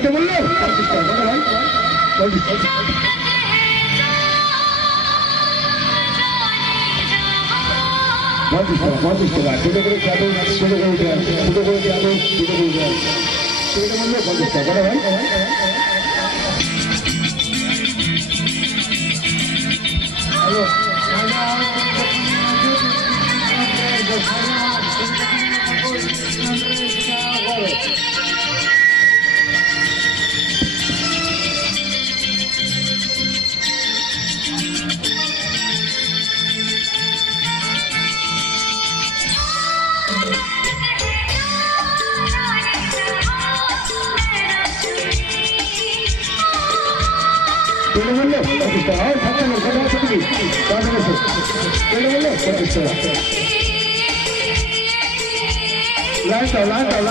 এইটা বললো 50 টাকা বলো ভাই 50 টাকা ছোট করে চাদর ছোট করে দেন ছোট করে চাদর ছোট করে দেন সেটা বললো 50 টাকা বলো ভাই হ্যালো লাইন